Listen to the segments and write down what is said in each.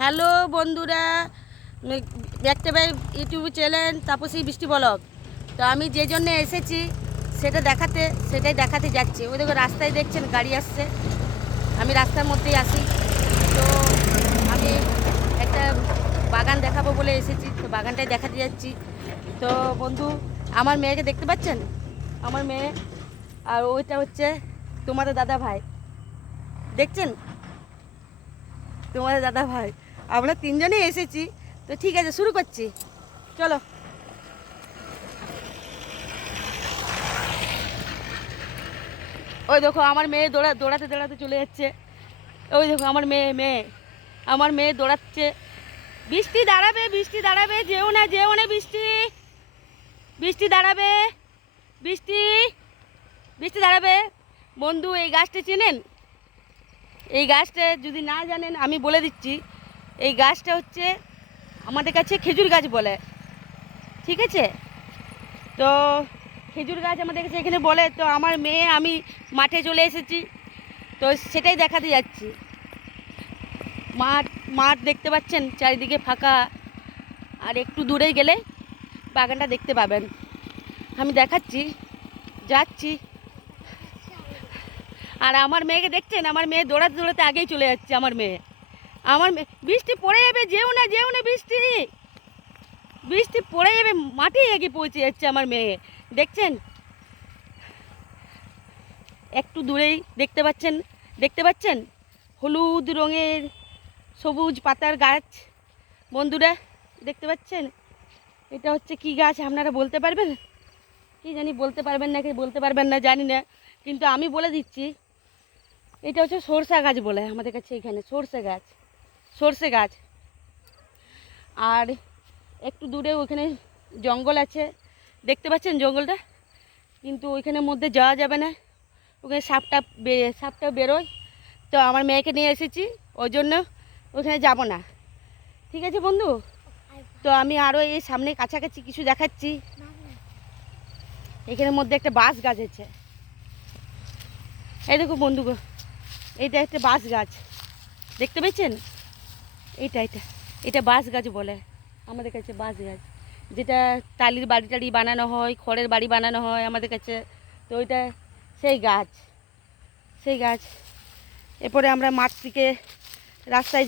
Hello বন্ধুরা, দেখতে পাই YouTube channel Tapasi বৃষ্টি ব্লগ। তো আমি যে জন্য এসেছি সেটাই দেখাতে যাচ্ছি। ওই দেখো রাস্তায় দেখছেন গাড়ি আসছে, আমি রাস্তার মধ্যেই আসি। তো আমি একটা বাগান দেখাবো বলে এসেছি, তো বাগানটাই দেখাতে যাচ্ছি। তো বন্ধু, আমার মেয়েকে দেখতে পাচ্ছেন? আমার মেয়ে আর ওইটা হচ্ছে তোমাদের দাদা ভাই, দেখছেন? তোমাদের দাদা ভাই, আমরা তিনজনেই এসেছি। তো ঠিক আছে, শুরু করছি, চলো। ওই দেখো আমার মেয়ে দৌড়াতে দৌড়াতে চলে যাচ্ছে। ওই দেখো আমার মেয়ে দৌড়াচ্ছে। বৃষ্টি দাঁড়াবে, বৃষ্টি দাঁড়াবে, যেও না বৃষ্টি, বৃষ্টি দাঁড়াবে, বৃষ্টি, বৃষ্টি দাঁড়াবে। বন্ধু, এই গাছটা চেনেন? এই গাছটা যদি না জানেন আমি বলে দিচ্ছি। এই গাছটা হচ্ছে আমাদের কাছে খেজুর গাছ বলে, ঠিক আছে? তো খেজুর গাছ আমাদের কাছে এখানে বলে। তো আমার মেয়ে আমি মাঠে চলে এসেছি, তো সেটাই দেখাতে যাচ্ছি। মাঠ মাঠ দেখতে পাচ্ছেন, চারিদিকে ফাঁকা। আর একটু দূরে গেলে বাগানটা দেখতে পাবেন। আমি দেখাচ্ছি, যাচ্ছি। আর আমার মেয়েকে দেখছেন? আমার মেয়ে দৌড়াতে দৌড়াতে আগেই চলে যাচ্ছে। আমার মেয়ে বৃষ্টি পড়ে যাবে, যেও না বৃষ্টি, বৃষ্টি পড়ে যাবে, মাঠে এগিয়ে পৌঁছে যাচ্ছে আমার মেয়ে, দেখছেন? একটু দূরেই দেখতে পাচ্ছেন হলুদ রঙের সবুজ পাতার গাছ। বন্ধুরা, দেখতে পাচ্ছেন? এটা হচ্ছে কি গাছ আপনারা বলতে পারবেন? কি জানি, বলতে পারবেন না জানি না, কিন্তু আমি বলে দিচ্ছি। এটা হচ্ছে সরষা গাছ বলে আমাদের কাছে এখানে, সরষে গাছ। আর একটু দূরে ওখানে জঙ্গল আছে, দেখতে পাচ্ছেন জঙ্গলটা? কিন্তু ওইখানের মধ্যে যাওয়া যাবে না, ওখানে সাপটা বেরোয়। তো আমার মেয়েকে নিয়ে এসেছি, ওই জন্য ওখানে যাব না, ঠিক আছে বন্ধু? তো আমি আরও এই সামনে কাছাকাছি কিছু দেখাচ্ছি। এখানের মধ্যে একটা বাঁশ গাছ আছে, এই দেখো বন্ধু, এইটা একটা বাঁশ গাছ, দেখতে পেয়েছেন? এইটা এটা এটা বাঁশ গাছ বলে আমাদের কাছে, বাঁশ গাছ, যেটা টালির বাড়ি বানানো হয়, খড়ের বাড়ি বানানো হয় আমাদের কাছে। তো ওইটা সেই গাছ। এরপরে আমরা মাঠ থেকে রাস্তায়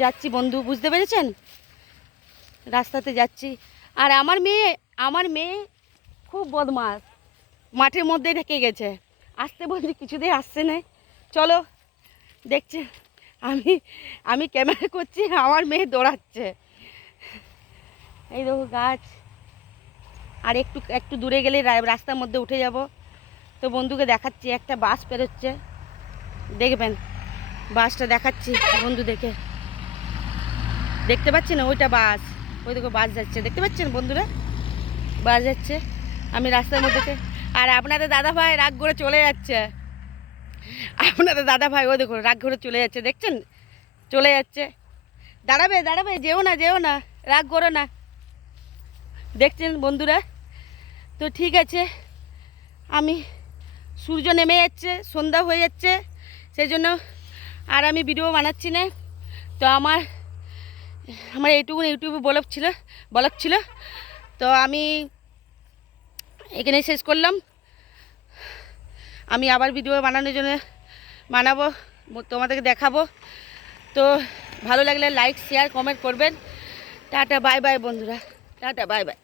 যাচ্ছি বন্ধু, বুঝতে পেরেছেন? রাস্তাতে যাচ্ছি। আর আমার মেয়ে খুব বদমাস, মাঠের মধ্যেই ঢেকে গেছে, আসতে বলছি কিছুতেই আসছে না। চলো, দেখছে আমি ক্যামেরা করছি, আমার মেয়ে দৌড়াচ্ছে। এই দেখো গাছ। আর একটু দূরে গেলে রাস্তার মধ্যে উঠে যাব। তো বন্ধুকে দেখাচ্ছি, একটা বাস পেরোচ্ছে, দেখবেন বাসটা দেখাচ্ছি বন্ধু, দেখতে পাচ্ছেন? ওইটা বাস, ওই দেখো বাস যাচ্ছে, দেখতে পাচ্ছেন বন্ধুরা? বাস যাচ্ছে, আমি রাস্তার মধ্যে। আর আপনাদের দাদা ভাই রাগ করে চলে যাচ্ছে, ওই দেখো রাগ করে চলে যাচ্ছে, দেখছেন? চলে যাচ্ছে। দাঁড়াবে, যেও না, রাগ করো না, দেখছেন বন্ধুরা? তো ঠিক আছে, আমি সূর্য নেমে যাচ্ছে, সন্ধ্যা হয়ে যাচ্ছে, সেই জন্য আর আমি ভিডিও বানাচ্ছি না। তো আমার এইটুকু ইউটিউবে ব্লগ ছিল। তো আমি এখানে শেষ করলাম। আমি আবার ভিডিও বানানোর জন্য বানাবো, তোমাদেরকে দেখাবো। তো ভালো লাগলে লাইক, শেয়ার, কমেন্ট করবেন। টাটা বাই বাই বন্ধুরা, টাটা বাই বাই।